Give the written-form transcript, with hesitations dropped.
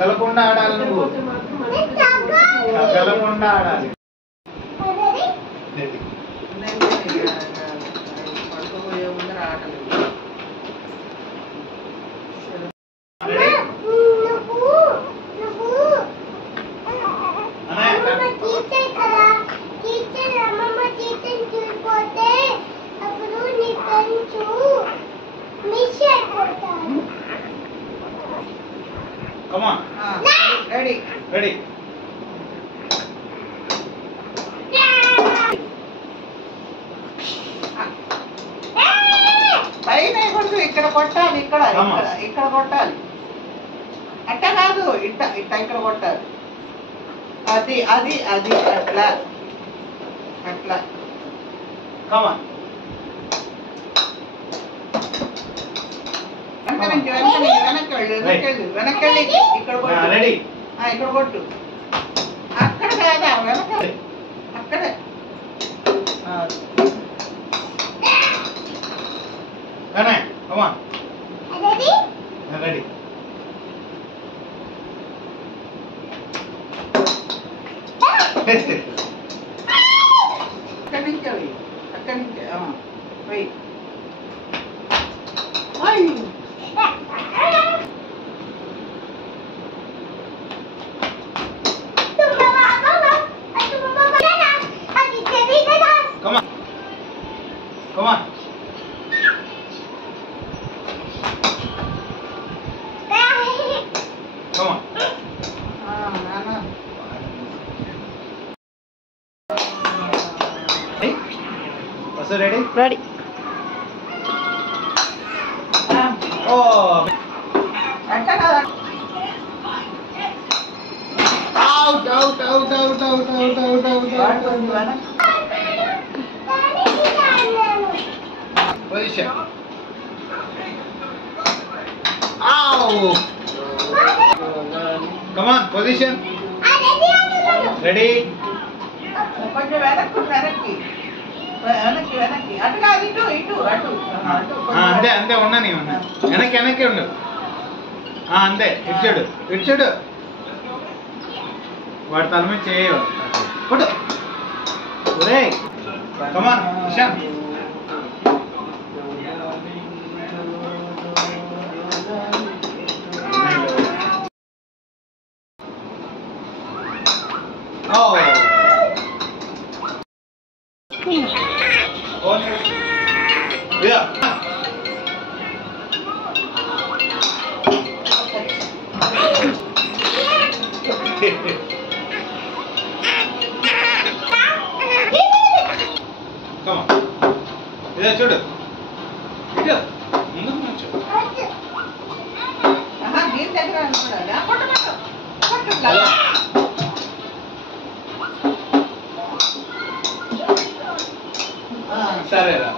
తగలకుండా ఆడాలి నువ్వు. తగలకుండా ఆడాలి. పడుకోబోయే ముందర ఆటలు. Come on. Ready. Ready. పైన కొట్టు, ఇక్కడ కొట్టాలి, ఇక్కడ ఇక్కడ కొట్టాలి. అట్ట కాదు, ఇట్ట ఇట్ట ఇక్కడ కొట్టాలి. అది అది అది అట్లా అట్లా. Come on. వెనక్కి వెళ్ళి ఇక్కడ కొట్టు. Ready. ఇక్కడ కొట్టు. అక్కడ కాదా, వెనక అక్కడే. Come on. Ready? Ready. అక్కడి నుంచి అవి అక్కడి నుంచి పోయి. Come on. Come on. Come on. Also ready? Ready. Oh. అట్ట కదా. Out, out, out, out, out, out, out, out, out. Position. Ow. Come on, position. Ready? కొంచెం వెనక్కి వెనక్కి వెనక్కి వెనక్కి. అటు కాదు, ఇటు ఇటు అటు అటు. అంతే అంతే ఉండని వెనక్కి వెనక్కి ఉండు. అంతే ఇటు చూడు ఇటు చూడు. వాడి తల మీద చేయవు కొట్టు. ఒరే కమాన్ Ishan. Oh. On. Yeah. Come on. ఇదే చూడు. ఇటు ముందుకు నుంచో. దీని దగ్గర అనుకున్నాడా? కొట్టు కొట్టు కొట్టు. సరేరా.